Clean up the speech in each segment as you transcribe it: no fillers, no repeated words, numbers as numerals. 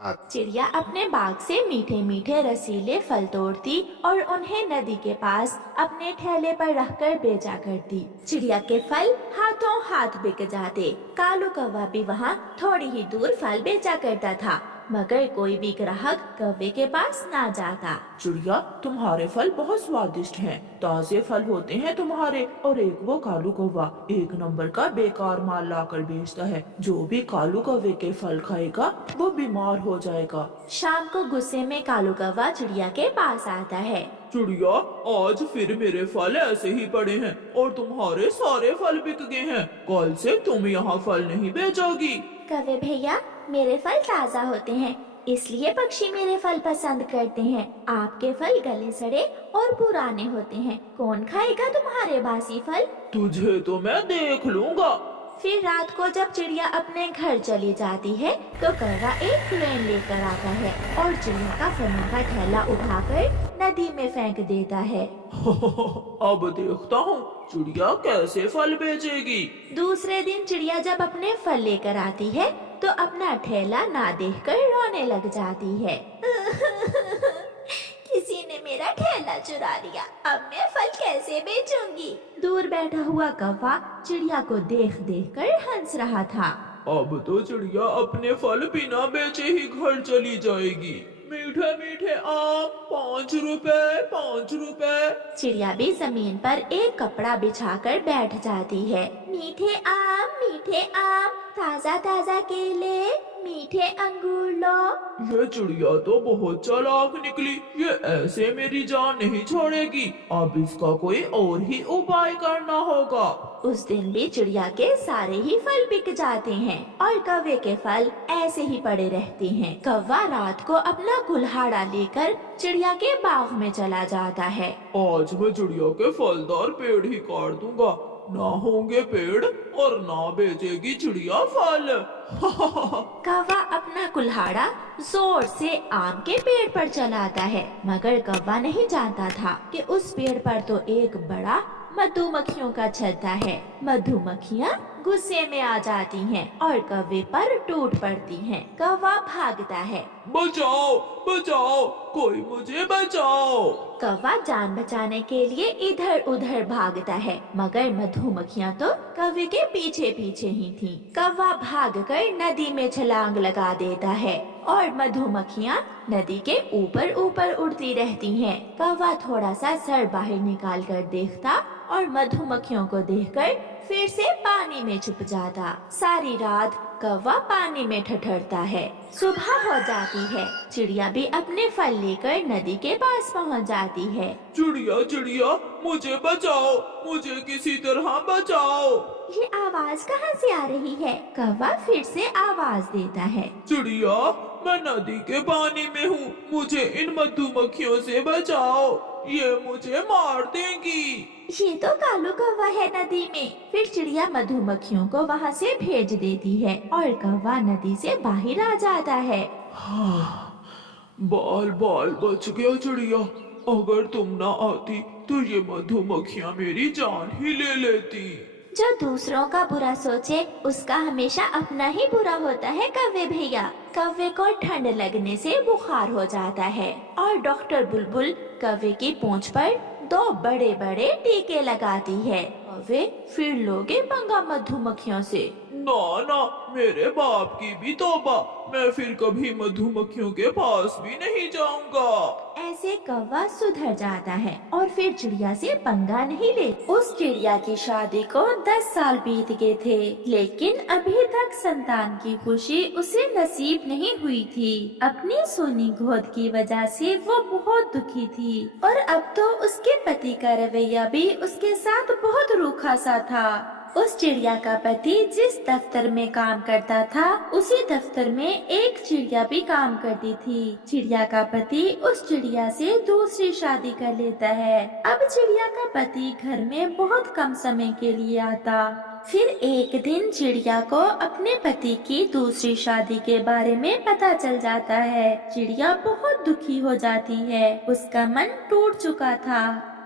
चिड़िया अपने बाग से मीठे मीठे रसीले फल तोड़ती और उन्हें नदी के पास अपने ठेले पर रखकर बेचा करती। चिड़िया के फल हाथों हाथ बिक जाते। कालू कौवा भी वहाँ थोड़ी ही दूर फल बेचा करता था, मगर कोई भी ग्राहक कौवे के पास ना जाता। चिड़िया, तुम्हारे फल बहुत स्वादिष्ट हैं। ताजे फल होते हैं तुम्हारे। और एक वो कालू कौवा एक नंबर का बेकार माल लाकर बेचता है। जो भी कालू कौवे के फल खाएगा वो बीमार हो जाएगा। शाम को गुस्से में कालू कौवा चिड़िया के पास आता है। चिड़िया, आज फिर मेरे फल ऐसे ही पड़े हैं और तुम्हारे सारे फल बिक गए हैं। कल से तुम यहाँ फल नहीं बेचोगी। कौवे भैया, मेरे फल ताज़ा होते हैं, इसलिए पक्षी मेरे फल पसंद करते हैं। आपके फल गले सड़े और पुराने होते हैं, कौन खाएगा तुम्हारे बासी फल? तुझे तो मैं देख लूंगा। फिर रात को जब चिड़िया अपने घर चली जाती है तो कौवा एक प्लेन लेकर आता है और चिड़िया का फलों का थैला उठाकर नदी में फेंक देता है। अब देखता हूँ चिड़िया कैसे फल बेचेगी। दूसरे दिन चिड़िया जब अपने फल लेकर आती है तो अपना ठेला ना देखकर रोने लग जाती है। किसी ने मेरा ठेला चुरा लिया, अब मैं फल कैसे बेचूंगी? दूर बैठा हुआ कौवा चिड़िया को देख देख कर हंस रहा था। अब तो चिड़िया अपने फल बिना बेचे ही घर चली जाएगी। मीठे मीठे आम 5 रुपए 5 रुपए। चिड़िया भी जमीन पर एक कपड़ा बिछाकर बैठ जाती है। मीठे आम, ताजा ताजा केले, मीठे अंगूर लो। ये चिड़िया तो बहुत चालाक निकली। ये ऐसे मेरी जान नहीं छोड़ेगी। अब इसका कोई और ही उपाय करना होगा। उस दिन भी चिड़िया के सारे ही फल बिक जाते हैं और कौवे के फल ऐसे ही पड़े रहते हैं। कौवा रात को अपना कुल्हाड़ा लेकर चिड़िया के बाग में चला जाता है। आज मैं चिड़िया के फलदार पेड़ ही काट दूंगा। ना होंगे पेड़ और ना बेचेगी चिड़िया फल। कौवा अपना कुल्हाड़ा जोर से आम के पेड़ पर चलाता है, मगर कौवा नहीं जानता था कि उस पेड़ पर तो एक बड़ा मधुमक्खियों का छत्ता है। मधुमक्खियाँ गुस्से में आ जाती हैं और कौवे पर टूट पड़ती हैं। कौवा भागता है। बचाओ बचाओ, कोई मुझे बचाओ। कौवा जान बचाने के लिए इधर उधर भागता है, मगर मधुमक्खियाँ तो कौवे के पीछे पीछे ही थीं। कौवा भागकर नदी में छलांग लगा देता है और मधुमक्खियाँ नदी के ऊपर ऊपर उड़ती रहती हैं। कौवा थोड़ा सा सर बाहर निकाल कर देखता और मधुमक्खियों को देखकर फिर से पानी में छुप जाता। सारी रात कौवा पानी में ठठरता है। सुबह हो जाती है। चिड़िया भी अपने फल लेकर नदी के पास पहुंच जाती है। चिड़िया चिड़िया, मुझे बचाओ, मुझे किसी तरह बचाओ। ये आवाज कहाँ से आ रही है? कौवा फिर से आवाज देता है। चिड़िया, मैं नदी के पानी में हूँ, मुझे इन मधुमक्खियों से बचाओ, ये मुझे मार देंगी। ये तो कालू कौवा है नदी में। फिर चिड़िया मधुमक्खियों को वहाँ से भेज देती है और कौवा नदी से बाहर आ जाता है। हाँ, बाल बाल बच गया चिड़िया। अगर तुम ना आती तो ये मधुमक्खियाँ मेरी जान ही ले लेती। जो दूसरों का बुरा सोचे उसका हमेशा अपना ही बुरा होता है कौवे भैया। कौवे को ठंड लगने से बुखार हो जाता है और डॉक्टर बुलबुल कौवे की पूंछ पर 2 बड़े बड़े टीके लगाती है। कौवे फिर लोगे पंगा मधुमक्खियों से। ना ना, मेरे बाप की भी तौबा, मैं फिर कभी मधुमक्खियों के पास भी नहीं जाऊंगा। ऐसे कौवा सुधर जाता है और फिर चिड़िया से पंगा नहीं ले। उस चिड़िया की शादी को 10 साल बीत गए थे, लेकिन अभी तक संतान की खुशी उसे नसीब नहीं हुई थी। अपनी सोनी गोद की वजह से वो बहुत दुखी थी और अब तो उसके पति का रवैया भी उसके साथ बहुत रूखा सा था। उस चिड़िया का पति जिस दफ्तर में काम करता था, उसी दफ्तर में एक चिड़िया भी काम करती थी। चिड़िया का पति उस चिड़िया से दूसरी शादी कर लेता है। अब चिड़िया का पति घर में बहुत कम समय के लिए आता। फिर एक दिन चिड़िया को अपने पति की दूसरी शादी के बारे में पता चल जाता है। चिड़िया बहुत दुखी हो जाती है, उसका मन टूट चुका था।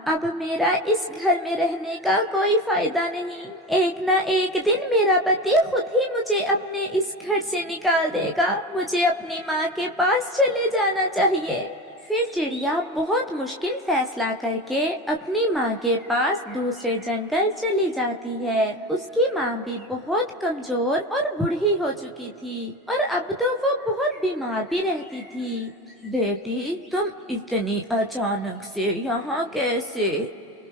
अब मेरा इस घर में रहने का कोई फायदा नहीं। एक ना एक दिन मेरा पति खुद ही मुझे अपने इस घर से निकाल देगा। मुझे अपनी माँ के पास चले जाना चाहिए। फिर चिड़िया बहुत मुश्किल फैसला करके अपनी माँ के पास दूसरे जंगल चली जाती है। उसकी माँ भी बहुत कमजोर और बूढ़ी हो चुकी थी और अब तो वो बहुत बीमार भी रहती थी। बेटी, तुम इतनी अचानक से यहाँ कैसे?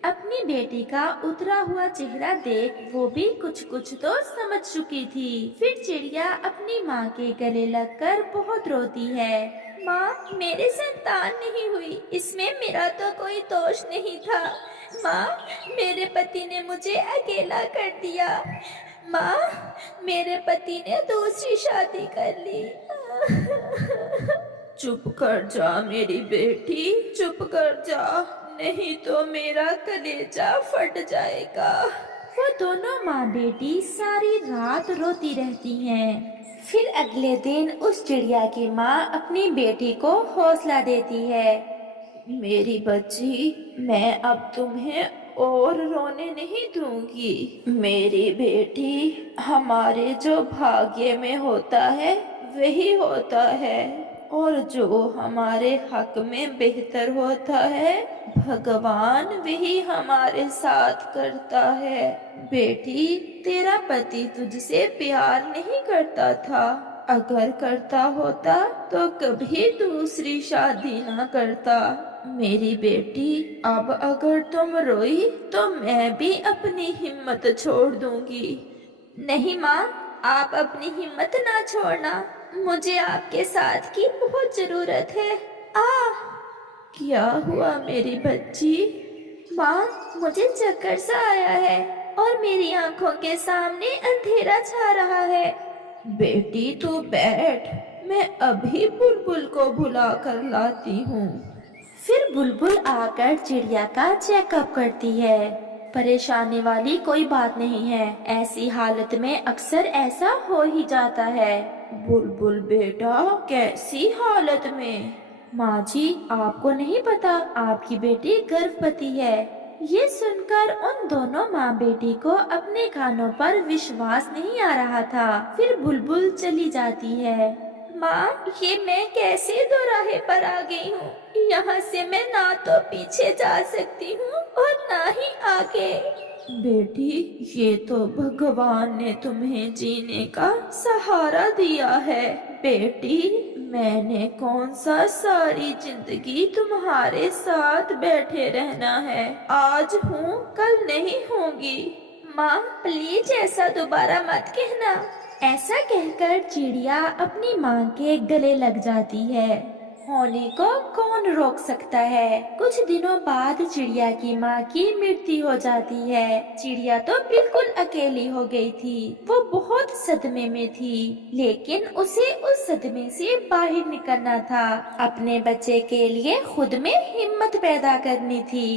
अपनी बेटी का उतरा हुआ चेहरा देख वो भी कुछ कुछ तो समझ चुकी थी। फिर चिड़िया अपनी माँ के गले लगकर बहुत रोती है। माँ, मेरे संतान नहीं हुई, इसमें मेरा तो कोई दोष नहीं था। माँ, मेरे पति ने मुझे अकेला कर दिया। माँ, मेरे पति ने दूसरी शादी कर ली। चुप कर जा मेरी बेटी, चुप कर जा, नहीं तो मेरा कलेजा फट जाएगा। वो दोनों माँ बेटी सारी रात रोती रहती हैं। फिर अगले दिन उस चिड़िया की माँ अपनी बेटी को हौसला देती है। मेरी बच्ची, मैं अब तुम्हें और रोने नहीं दूंगी। मेरी बेटी, हमारे जो भाग्य में होता है वही होता है, और जो हमारे हक में बेहतर होता है भगवान वही हमारे साथ करता है। बेटी, तेरा पति तुझसे प्यार नहीं करता था। अगर करता होता तो कभी दूसरी शादी ना करता। मेरी बेटी, अब अगर तुम रोई तो मैं भी अपनी हिम्मत छोड़ दूंगी। नहीं माँ, आप अपनी हिम्मत ना छोड़ना। मुझे आपके साथ की बहुत जरूरत है। क्या हुआ मेरी बच्ची? माँ, मुझे चक्कर सा आया है और मेरी आंखों के सामने अंधेरा छा रहा है। बेटी तू बैठ, मैं अभी बुलबुल को बुला कर लाती हूँ। फिर बुलबुल आकर चिड़िया का चेकअप करती है। परेशानी वाली कोई बात नहीं है, ऐसी हालत में अक्सर ऐसा हो ही जाता है। बुलबुल बेटा, कैसी हालत में? माँ जी, आपको नहीं पता, आपकी बेटी गर्भवती है। ये सुनकर उन दोनों माँ बेटी को अपने कानों पर विश्वास नहीं आ रहा था। फिर बुलबुल चली जाती है। माँ, ये मैं कैसे दोराहे पर आ गई हूँ? यहाँ से मैं ना तो पीछे जा सकती हूँ और ना ही आगे। बेटी, ये तो भगवान ने तुम्हें जीने का सहारा दिया है। बेटी, मैंने कौन सा सारी जिंदगी तुम्हारे साथ बैठे रहना है। आज हूँ, कल नहीं होंगी। माँ, प्लीज ऐसा दोबारा मत कहना। ऐसा कहकर चिड़िया अपनी माँ के गले लग जाती है। होने को कौन रोक सकता है। कुछ दिनों बाद चिड़िया की माँ की मृत्यु हो जाती है। चिड़िया तो बिल्कुल अकेली हो गई थी। वो बहुत सदमे में थी, लेकिन उसे उस सदमे से बाहर निकलना था। अपने बच्चे के लिए खुद में हिम्मत पैदा करनी थी।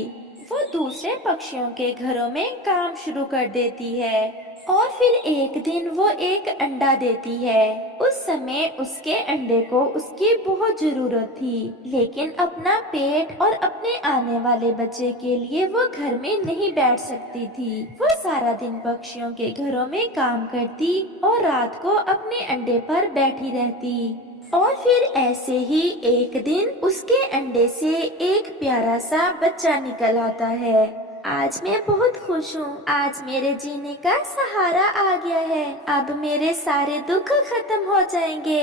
वो दूसरे पक्षियों के घरों में काम शुरू कर देती है और फिर एक दिन वो एक अंडा देती है। उस समय उसके अंडे को उसकी बहुत जरूरत थी, लेकिन अपना पेट और अपने आने वाले बच्चे के लिए वो घर में नहीं बैठ सकती थी। वो सारा दिन पक्षियों के घरों में काम करती और रात को अपने अंडे पर बैठी रहती। और फिर ऐसे ही एक दिन उसके अंडे से एक प्यारा सा बच्चा निकल आता है। आज मैं बहुत खुश हूँ। आज मेरे जीने का सहारा आ गया है। अब मेरे सारे दुख खत्म हो जाएंगे।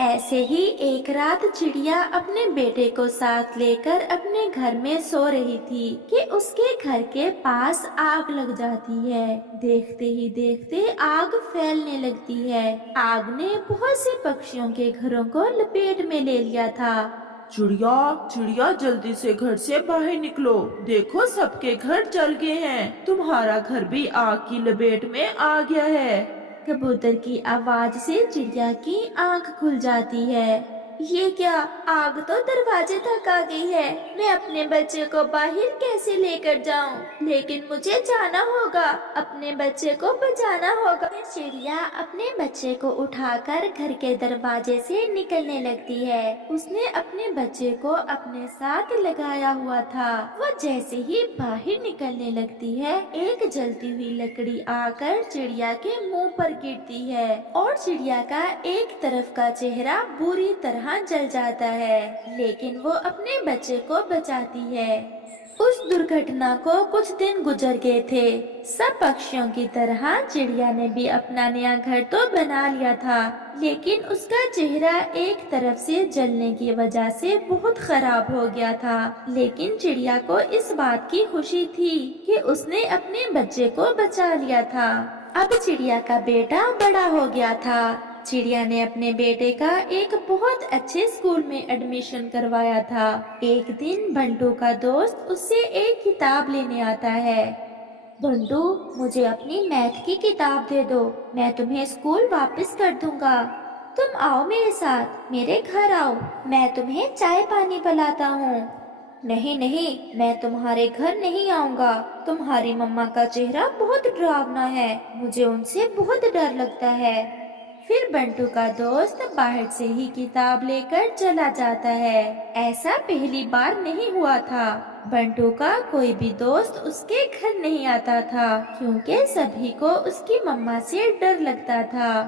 ऐसे ही एक रात चिड़िया अपने बेटे को साथ लेकर अपने घर में सो रही थी कि उसके घर के पास आग लग जाती है। देखते ही देखते आग फैलने लगती है। आग ने बहुत से पक्षियों के घरों को लपेट में ले लिया था। चिड़िया, चिड़िया, जल्दी से घर से बाहर निकलो। देखो, सबके घर जल गए हैं। तुम्हारा घर भी आग की लपेट में आ गया है। कबूतर की आवाज से चिड़िया की आंख खुल जाती है। ये क्या, आग तो दरवाजे तक आ गई है। मैं अपने बच्चे को बाहर कैसे लेकर जाऊं? लेकिन मुझे जाना होगा, अपने बच्चे को बचाना होगा। फिर चिड़िया अपने बच्चे को उठाकर घर के दरवाजे से निकलने लगती है। उसने अपने बच्चे को अपने साथ लगाया हुआ था। वो जैसे ही बाहर निकलने लगती है, एक जलती हुई लकड़ी आकर चिड़िया के मुंह पर गिरती है और चिड़िया का एक तरफ का चेहरा बुरी तरह जल जाता है, लेकिन वो अपने बच्चे को बचाती है। उस दुर्घटना को कुछ दिन गुजर गए थे। सब पक्षियों की तरह चिड़िया ने भी अपना नया घर तो बना लिया था, लेकिन उसका चेहरा एक तरफ से जलने की वजह से बहुत खराब हो गया था। लेकिन चिड़िया को इस बात की खुशी थी कि उसने अपने बच्चे को बचा लिया था। अब चिड़िया का बेटा बड़ा हो गया था। चिड़िया ने अपने बेटे का एक बहुत अच्छे स्कूल में एडमिशन करवाया था। एक दिन बंटू का दोस्त उससे एक किताब लेने आता है। बंटू, मुझे अपनी मैथ की किताब दे दो, मैं तुम्हें स्कूल वापस कर दूंगा। तुम आओ मेरे साथ, मेरे घर आओ, मैं तुम्हें चाय पानी पिलाता हूँ। नहीं नहीं, मैं तुम्हारे घर नहीं आऊंगा। तुम्हारी मम्मा का चेहरा बहुत डरावना है, मुझे उनसे बहुत डर लगता है। फिर बंटू का दोस्त बाहर से ही किताब लेकर चला जाता है। ऐसा पहली बार नहीं हुआ था। बंटू का कोई भी दोस्त उसके घर नहीं आता था, क्योंकि सभी को उसकी मम्मा से डर लगता था।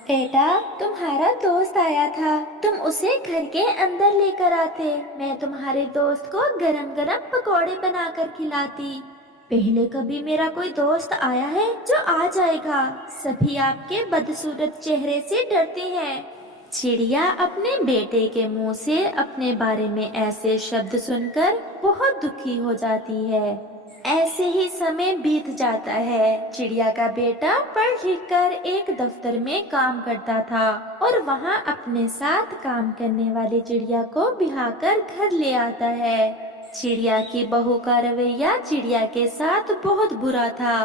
बेटा, तुम्हारा दोस्त आया था, तुम उसे घर के अंदर लेकर आते, मैं तुम्हारे दोस्त को गरम गरम पकौड़े बनाकर खिलाती। पहले कभी मेरा कोई दोस्त आया है जो आ जाएगा? सभी आपके बदसूरत चेहरे से डरते हैं। चिड़िया अपने बेटे के मुंह से अपने बारे में ऐसे शब्द सुनकर बहुत दुखी हो जाती है। ऐसे ही समय बीत जाता है। चिड़िया का बेटा पढ़ लिख कर एक दफ्तर में काम करता था और वहाँ अपने साथ काम करने वाली चिड़िया को बिहाकर घर ले आता है। चिड़िया की बहू का रवैया चिड़िया के साथ बहुत बुरा था।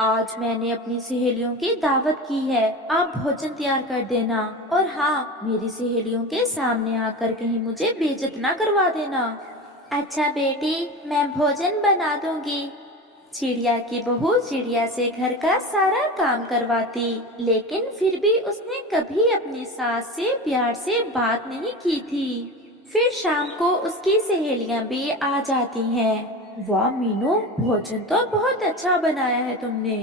आज मैंने अपनी सहेलियों की दावत की है, आप भोजन तैयार कर देना, और हाँ, मेरी सहेलियों के सामने आकर कहीं मुझे बेइज्जत ना करवा देना। अच्छा बेटी, मैं भोजन बना दूंगी। चिड़िया की बहू चिड़िया से घर का सारा काम करवाती, लेकिन फिर भी उसने कभी अपनी सास से प्यार से बात नहीं की थी। फिर शाम को उसकी सहेलियां भी आ जाती हैं। वाह मीनू, भोजन तो बहुत अच्छा बनाया है तुमने।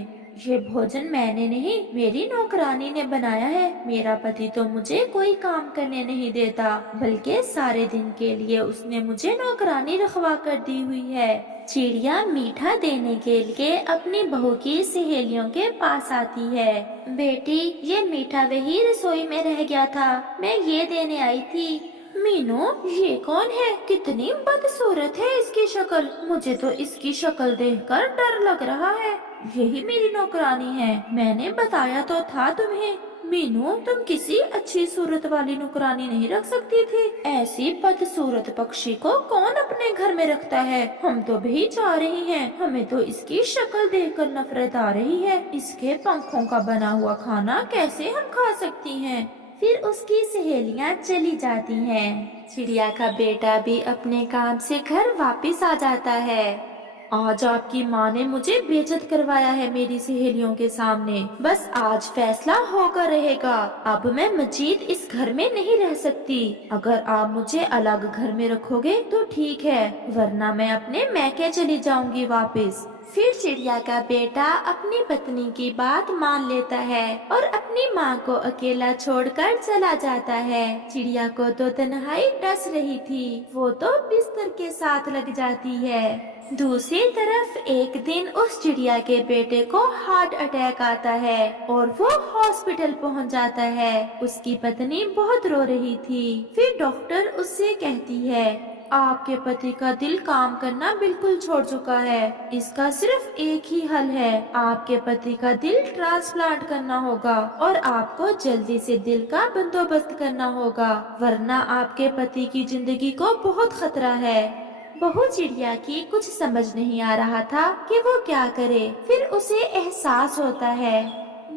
ये भोजन मैंने नहीं, मेरी नौकरानी ने बनाया है। मेरा पति तो मुझे कोई काम करने नहीं देता, बल्कि सारे दिन के लिए उसने मुझे नौकरानी रखवा कर दी हुई है। चिड़िया मीठा देने के लिए अपनी बहू की सहेलियों के पास आती है। बेटी, ये मीठा वही रसोई में रह गया था, मैं ये देने आई थी। मीनू, ये कौन है? कितनी बदसूरत है इसकी शक्ल, मुझे तो इसकी शक्ल देखकर डर लग रहा है। यही मेरी नौकरानी है, मैंने बताया तो था तुम्हें। मीनू, तुम किसी अच्छी सूरत वाली नौकरानी नहीं रख सकती थी? ऐसी बदसूरत पक्षी को कौन अपने घर में रखता है? हम तो भी जा रही हैं, हमें तो इसकी शक्ल देखकर नफरत आ रही है। इसके पंखों का बना हुआ खाना कैसे हम खा सकती हैं? फिर उसकी सहेलियां चली जाती हैं। चिड़िया का बेटा भी अपने काम से घर वापस आ जाता है। आज आपकी माँ ने मुझे बेइज्जत करवाया है मेरी सहेलियों के सामने। बस आज फैसला होकर रहेगा। अब मैं मजीद इस घर में नहीं रह सकती। अगर आप मुझे अलग घर में रखोगे तो ठीक है, वरना मैं अपने मैके चली जाऊंगी वापस। फिर चिड़िया का बेटा अपनी पत्नी की बात मान लेता है और अपनी माँ को अकेला छोड़कर चला जाता है। चिड़िया को तो तन्हाई डस रही थी, वो तो बिस्तर के साथ लग जाती है। दूसरी तरफ एक दिन उस चिड़िया के बेटे को हार्ट अटैक आता है और वो हॉस्पिटल पहुंच जाता है। उसकी पत्नी बहुत रो रही थी। फिर डॉक्टर उससे कहती है, आपके पति का दिल काम करना बिल्कुल छोड़ चुका है। इसका सिर्फ एक ही हल है, आपके पति का दिल ट्रांसप्लांट करना होगा और आपको जल्दी से दिल का बंदोबस्त करना होगा, वरना आपके पति की जिंदगी को बहुत खतरा है। बहू चिड़िया की कुछ समझ नहीं आ रहा था कि वो क्या करे। फिर उसे एहसास होता है,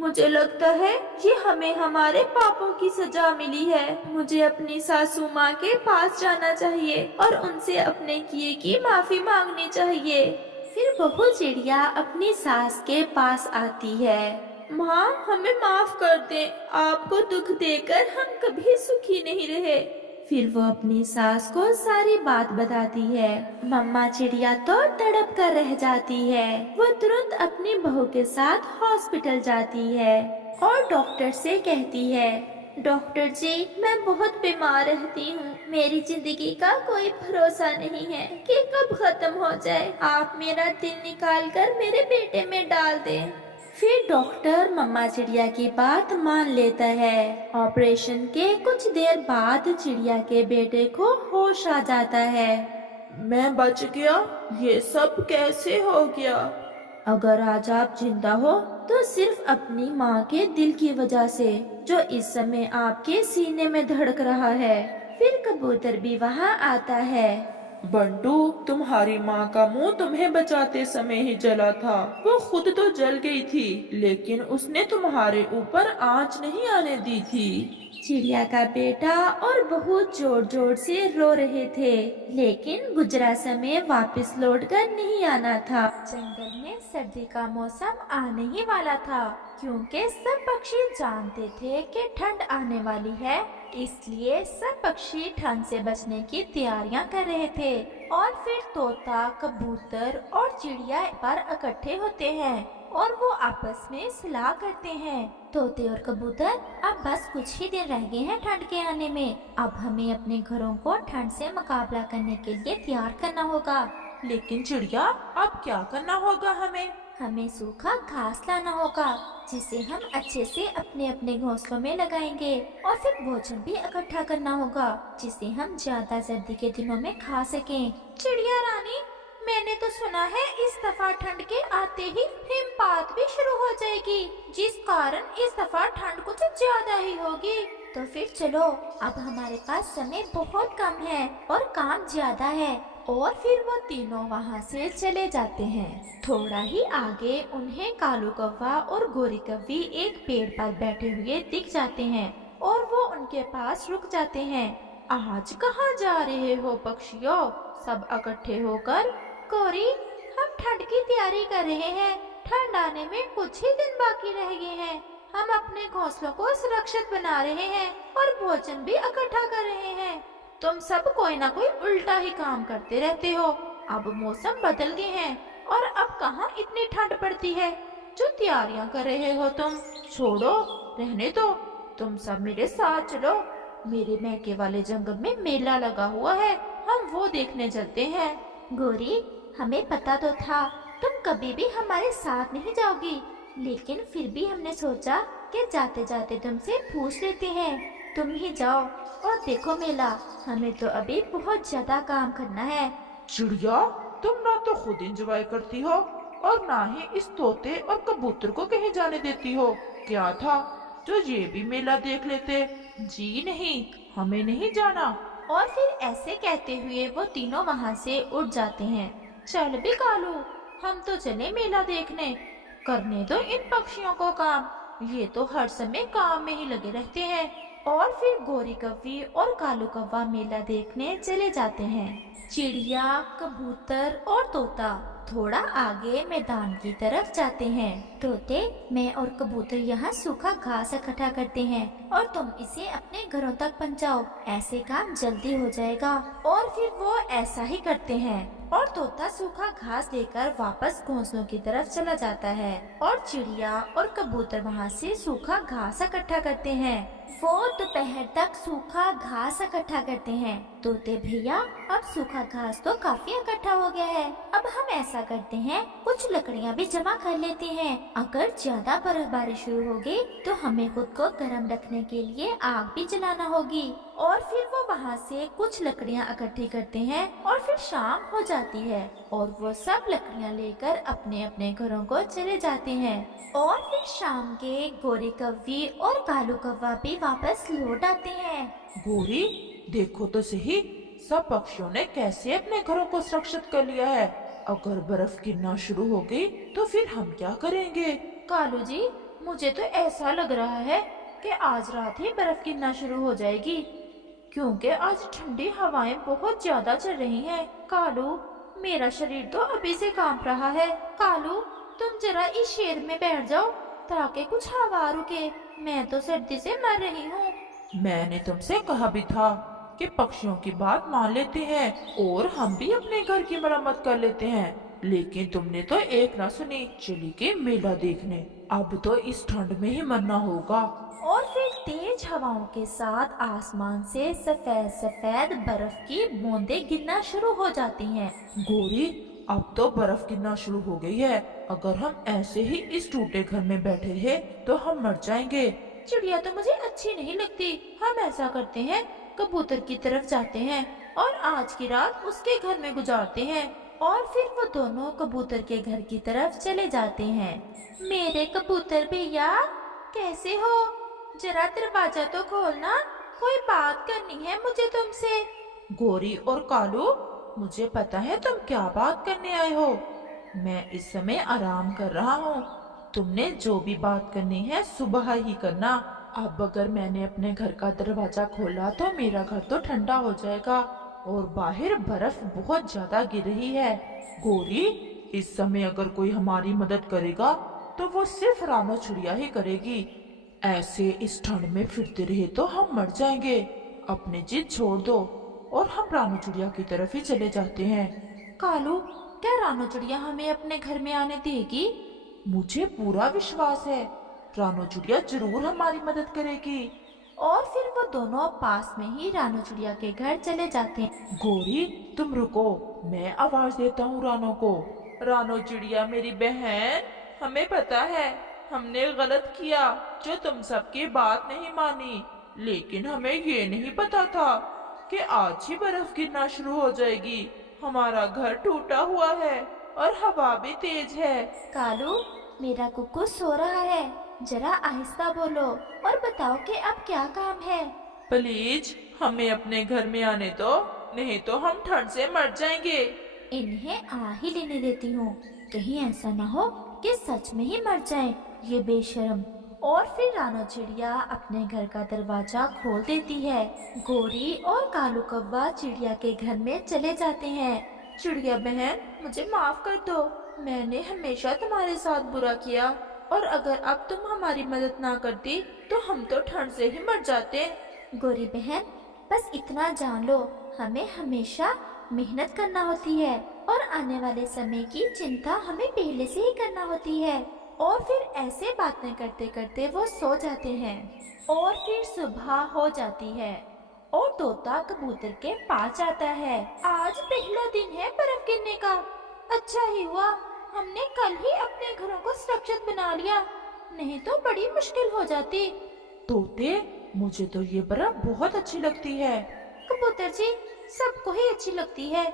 मुझे लगता है ये हमें हमारे पापों की सजा मिली है। मुझे अपनी सासू माँ के पास जाना चाहिए और उनसे अपने किए की माफी मांगनी चाहिए। फिर बहू चिड़िया अपनी सास के पास आती है। माँ, हमें माफ कर दें, आपको दुख देकर हम कभी सुखी नहीं रहे। फिर वो अपनी सास को सारी बात बताती है। मम्मा चिड़िया तो तड़प कर रह जाती है। वो तुरंत अपनी बहू के साथ हॉस्पिटल जाती है और डॉक्टर से कहती है, डॉक्टर जी, मैं बहुत बीमार रहती हूँ। मेरी जिंदगी का कोई भरोसा नहीं है कि कब खत्म हो जाए। आप मेरा दिल निकाल कर मेरे बेटे में डाल दें। फिर डॉक्टर मम्मा चिड़िया की बात मान लेता है। ऑपरेशन के कुछ देर बाद चिड़िया के बेटे को होश आ जाता है। मैं बच गया, ये सब कैसे हो गया? अगर आज आप जिंदा हो तो सिर्फ अपनी माँ के दिल की वजह से, जो इस समय आपके सीने में धड़क रहा है। फिर कबूतर भी वहाँ आता है। बंटू, तुम्हारी माँ का मुंह तुम्हें बचाते समय ही जला था। वो खुद तो जल गई थी, लेकिन उसने तुम्हारे ऊपर आंच नहीं आने दी थी। चिड़िया का बेटा और बहुत जोर जोर से रो रहे थे, लेकिन गुजरा समय वापस लौट कर नहीं आना था। जंगल में सर्दी का मौसम आने ही वाला था, क्योंकि सब पक्षी जानते थे कि ठंड आने वाली है। इसलिए सब पक्षी ठंड से बचने की तैयारियां कर रहे थे। और फिर तोता, कबूतर और चिड़िया पर इकट्ठे होते हैं और वो आपस में सलाह करते हैं। तोते और कबूतर, अब बस कुछ ही दिन रह गए हैं ठंड के आने में। अब हमें अपने घरों को ठंड से मुकाबला करने के लिए तैयार करना होगा। लेकिन चिड़िया, अब क्या करना होगा हमें? हमें सूखा घास लाना होगा, जिसे हम अच्छे से अपने अपने घोंसलों में लगाएंगे। और फिर भोजन भी इकट्ठा करना होगा, जिसे हम ज्यादा सर्दी के दिनों में खा सकें। चिड़िया रानी, मैंने तो सुना है इस दफा ठंड के आते ही हिमपात भी शुरू हो जाएगी, जिस कारण इस दफा ठंड कुछ ज्यादा ही होगी। तो फिर चलो, अब हमारे पास समय बहुत कम है और काम ज्यादा है। और फिर वो तीनों वहाँ से चले जाते हैं। थोड़ा ही आगे उन्हें कालू कौवा और गोरी कौवी एक पेड़ पर बैठे हुए दिख जाते हैं और वो उनके पास रुक जाते हैं। आज कहाँ जा रहे हो पक्षियों? सब इकट्ठे होकर। गोरी, हम ठंड की तैयारी कर रहे हैं। ठंड आने में कुछ ही दिन बाकी रह गए हैं। हम अपने घोंसलों को सुरक्षित बना रहे हैं और भोजन भी इकट्ठा कर रहे हैं। तुम सब कोई ना कोई उल्टा ही काम करते रहते हो। अब मौसम बदल गए हैं और अब कहाँ इतनी ठंड पड़ती है। जो तैयारियां कर रहे हो तुम, छोड़ो, रहने दो। तुम सब मेरे साथ चलो। मेरे मैके वाले जंगल में मेला लगा हुआ है, हम वो देखने चलते हैं। गोरी, हमें पता तो था तुम कभी भी हमारे साथ नहीं जाओगी, लेकिन फिर भी हमने सोचा कि जाते जाते तुमसे पूछ लेते हैं। तुम ही जाओ और देखो मेला, हमें तो अभी बहुत ज्यादा काम करना है। चिड़िया, तुम ना तो खुद एंजॉय करती हो और ना ही इस तोते और कबूतर को कहीं जाने देती हो। क्या था जो ये भी मेला देख लेते? जी नहीं, हमें नहीं जाना। और फिर ऐसे कहते हुए वो तीनों वहाँ से उठ जाते हैं। चल भी कालू, हम तो चले मेला देखने। करने दो इन पक्षियों को काम, ये तो हर समय काम में ही लगे रहते हैं। और फिर गोरी कौवी और कालू कौवा मेला देखने चले जाते हैं। चिड़िया, कबूतर और तोता थोड़ा आगे मैदान की तरफ जाते हैं। तोते, मैं और कबूतर यहाँ सूखा घास इकट्ठा करते हैं और तुम इसे अपने घरों तक पहुँचाओ, ऐसे काम जल्दी हो जाएगा। और फिर वो ऐसा ही करते हैं और तोता सूखा घास लेकर वापस घोंसलों की तरफ चला जाता है और चिड़िया और कबूतर वहाँ से सूखा घास इकट्ठा करते हैं। वो दोपहर तक सूखा घास इकट्ठा करते हैं। तोते भैया, अब सूखा घास तो काफी इकट्ठा हो गया है। अब हम ऐसा करते हैं, कुछ लकड़ियाँ भी जमा कर लेते हैं। अगर ज्यादा बर्फबारी शुरू होगी तो हमें खुद को गर्म रखने के लिए आग भी जलाना होगी। और फिर वो वहाँ से कुछ लकड़ियाँ इकट्ठी करते हैं और फिर शाम हो जाती है और वो सब लकड़ियाँ लेकर अपने अपने घरों को चले जाते हैं। और फिर शाम के गोरी कौवी और कालू कौवा भी वापस लौट आते हैं। गोरी, देखो तो सही, सब पक्षियों ने कैसे अपने घरों को सुरक्षित कर लिया है। अगर बर्फ गिरना शुरू हो गई तो फिर हम क्या करेंगे? कालू जी, मुझे तो ऐसा लग रहा है कि आज रात ही बर्फ गिरना शुरू हो जाएगी, क्योंकि आज ठंडी हवाएं बहुत ज्यादा चल रही हैं। कालू, मेरा शरीर तो अभी से कांप रहा है। कालू, तुम जरा इस शेड में बैठ जाओ ताकि कुछ हवा रुके। मैं तो सर्दी से मर रही हूँ। मैंने तुमसे कहा भी था कि पक्षियों की बात मान लेते हैं और हम भी अपने घर की मरम्मत कर लेते हैं, लेकिन तुमने तो एक ना सुनी। चली के मेला देखने। अब तो इस ठंड में ही मरना होगा। और फिर तेज हवाओं के साथ आसमान से सफेद सफेद बर्फ की बूंदें गिरना शुरू हो जाती हैं। गोरी, अब तो बर्फ गिरना शुरू हो गई है। अगर हम ऐसे ही इस टूटे घर में बैठे रहे तो हम मर जाएंगे। चिड़िया तो मुझे अच्छी नहीं लगती। हम ऐसा करते हैं, कबूतर की तरफ जाते हैं और आज की रात उसके घर में गुजारते हैं। और फिर वो दोनों कबूतर के घर की तरफ चले जाते हैं। मेरे कबूतर भैया, कैसे हो? जरा दरवाजा तो खोलना, कोई बात करनी है मुझे तुमसे। गोरी और कालू, मुझे पता है तुम क्या बात करने आए हो। मैं इस समय आराम कर रहा हूँ। तुमने जो भी बात करनी है सुबह ही करना। अब अगर मैंने अपने घर का दरवाजा खोला तो मेरा घर तो ठंडा हो जाएगा और बाहर बर्फ बहुत ज्यादा गिर रही है। गोरी, इस समय अगर कोई हमारी मदद करेगा तो वो सिर्फ रानो चिड़िया ही करेगी। ऐसे इस ठंड में फिरते रहे तो हम मर जाएंगे। अपनी जिद छोड़ दो और हम रानो चिड़िया की तरफ ही चले जाते हैं। कालू, क्या रानो चिड़िया हमें अपने घर में आने देगी? मुझे पूरा विश्वास है, रानो चिड़िया जरूर हमारी मदद करेगी। और फिर वो दोनों पास में ही रानो चिड़िया के घर चले जाते हैं। गोरी, तुम रुको, मैं आवाज देता हूँ रानो को। रानो चिड़िया मेरी बहन, हमें पता है हमने गलत किया जो तुम सबकी बात नहीं मानी, लेकिन हमें ये नहीं पता था कि आज ही बर्फ गिरना शुरू हो जाएगी। हमारा घर टूटा हुआ है और हवा भी तेज है। कालू, मेरा कुक्कू सो रहा है, जरा आहिस्ता बोलो और बताओ कि अब क्या काम है। प्लीज हमें अपने घर में आने दो, नहीं तो हम ठंड से मर जाएंगे। इन्हें आ ही लेने देती हूँ, कहीं ऐसा ना हो कि सच में ही मर जाए ये बेशर्म। और फिर रानो चिड़िया अपने घर का दरवाजा खोल देती है। गोरी और कालू कौवा चिड़िया के घर में चले जाते हैं। चिड़िया बहन, मुझे माफ कर दो, मैंने हमेशा तुम्हारे साथ बुरा किया और अगर अब तुम हमारी मदद ना करती तो हम तो ठंड से ही मर जाते। गोरी बहन, बस इतना जान लो, हमें हमेशा मेहनत करना होती है और आने वाले समय की चिंता हमें पहले से ही करना होती है। और फिर ऐसे बातें करते करते वो सो जाते हैं। और फिर सुबह हो जाती है और तोता कबूतर के पास आता है। आज पहला दिन है बर्फ गिरने का। अच्छा ही हुआ हमने कल ही अपने घरों को सुरक्षित बना लिया, नहीं तो बड़ी मुश्किल हो जाती। तोते, मुझे तो ये बर्फ बहुत अच्छी लगती है। कबूतर जी, सबको ही अच्छी लगती है,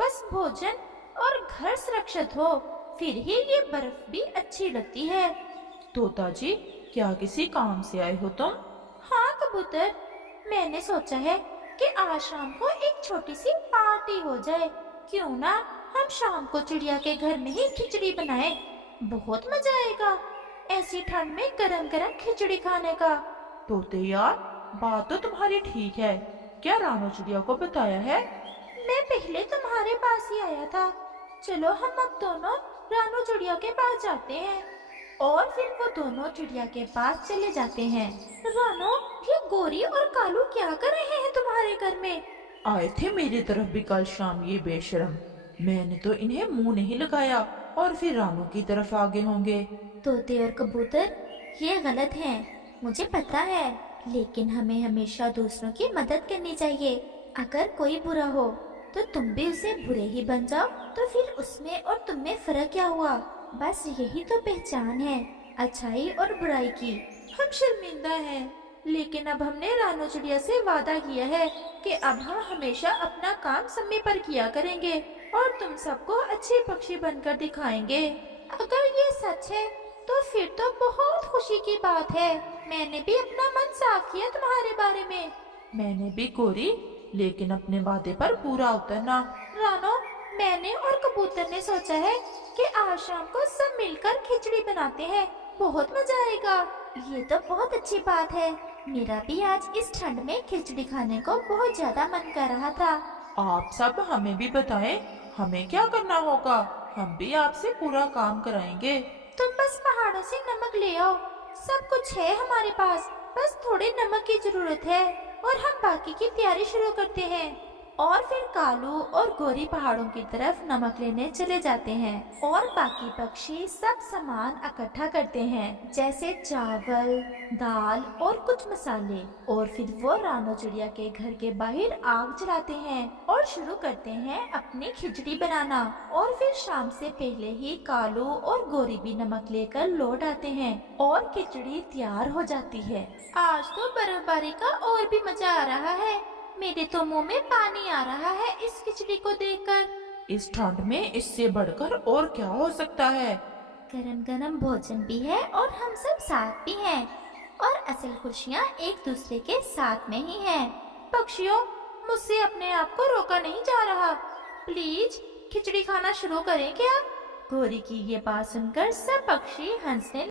बस भोजन और घर सुरक्षित हो फिर ही ये बर्फ भी अच्छी लगती है। तोता जी, क्या किसी काम से आए हो तुम? हाँ कबूतर, मैंने सोचा है कि आज शाम को एक छोटी सी पार्टी हो जाए। क्यों ना हम शाम को चिड़िया के घर में ही खिचड़ी बनाएं, बहुत मजा आएगा ऐसी ठंड में गरम गरम खिचड़ी खाने का। तोते यार, बात तो तुम्हारी ठीक है। क्या रानो चिड़िया को बताया है? मैं पहले तुम्हारे पास ही आया था। चलो हम अब दोनों रानो चिड़िया के पास जाते हैं। और फिर वो दोनों चिड़िया के पास चले जाते हैं। रानो, ये गोरी और कालू क्या कर रहे हैं तुम्हारे घर में? आए थे मेरी तरफ भी कल शाम ये बेशरम। मैंने तो इन्हें मुंह नहीं लगाया और फिर रानो की तरफ आगे होंगे। तोते और कबूतर, ये गलत है, मुझे पता है, लेकिन हमें हमेशा दूसरों की मदद करनी चाहिए। अगर कोई बुरा हो तो तुम भी उसे बुरे ही बन जाओ, तो फिर उसमें और तुम में फर्क क्या हुआ? बस यही तो पहचान है अच्छाई और बुराई की। हम शर्मिंदा हैं, लेकिन अब हमने रानो चिड़िया से वादा किया है कि अब हम हमेशा अपना काम समय पर किया करेंगे और तुम सबको अच्छे पक्षी बनकर दिखाएंगे। अगर ये सच है तो फिर तो बहुत खुशी की बात है। मैंने भी अपना मन साफ किया तुम्हारे बारे में। मैंने भी गोरी, लेकिन अपने वादे पर पूरा उतरना। रानो, मैंने और कबूतर ने सोचा है कि आज शाम को सब मिलकर खिचड़ी बनाते हैं बहुत मजा आएगा। ये तो बहुत अच्छी बात है। मेरा भी आज इस ठंड में खिचड़ी खाने को बहुत ज्यादा मन कर रहा था। आप सब हमें भी बताएं, हमें क्या करना होगा? हम भी आपसे पूरा काम कराएंगे। तुम बस पहाड़ों से नमक ले आओ, सब कुछ है हमारे पास, बस थोड़े नमक की जरूरत है और हम बाकी की तैयारी शुरू करते हैं। और फिर कालू और गोरी पहाड़ों की तरफ नमक लेने चले जाते हैं और बाकी पक्षी सब सामान इकट्ठा करते हैं, जैसे चावल, दाल और कुछ मसाले। और फिर वो रानो चिड़िया के घर के बाहर आग जलाते हैं और शुरू करते हैं अपनी खिचड़ी बनाना। और फिर शाम से पहले ही कालू और गोरी भी नमक लेकर लौट आते हैं और खिचड़ी तैयार हो जाती है। आज तो बर्फबारी का और भी मजा आ रहा है। मेरे तो मुंह में पानी आ रहा है इस खिचड़ी को देखकर। इस ठंड में इससे बढ़कर और क्या हो सकता है? गरम गरम भोजन भी है और हम सब साथ भी हैं और असल खुशियाँ एक दूसरे के साथ में ही हैं। पक्षियों, मुझसे अपने आप को रोका नहीं जा रहा। प्लीज खिचड़ी खाना शुरू करें क्या? गोरी की ये बात सुनकर सब पक्षी हंसने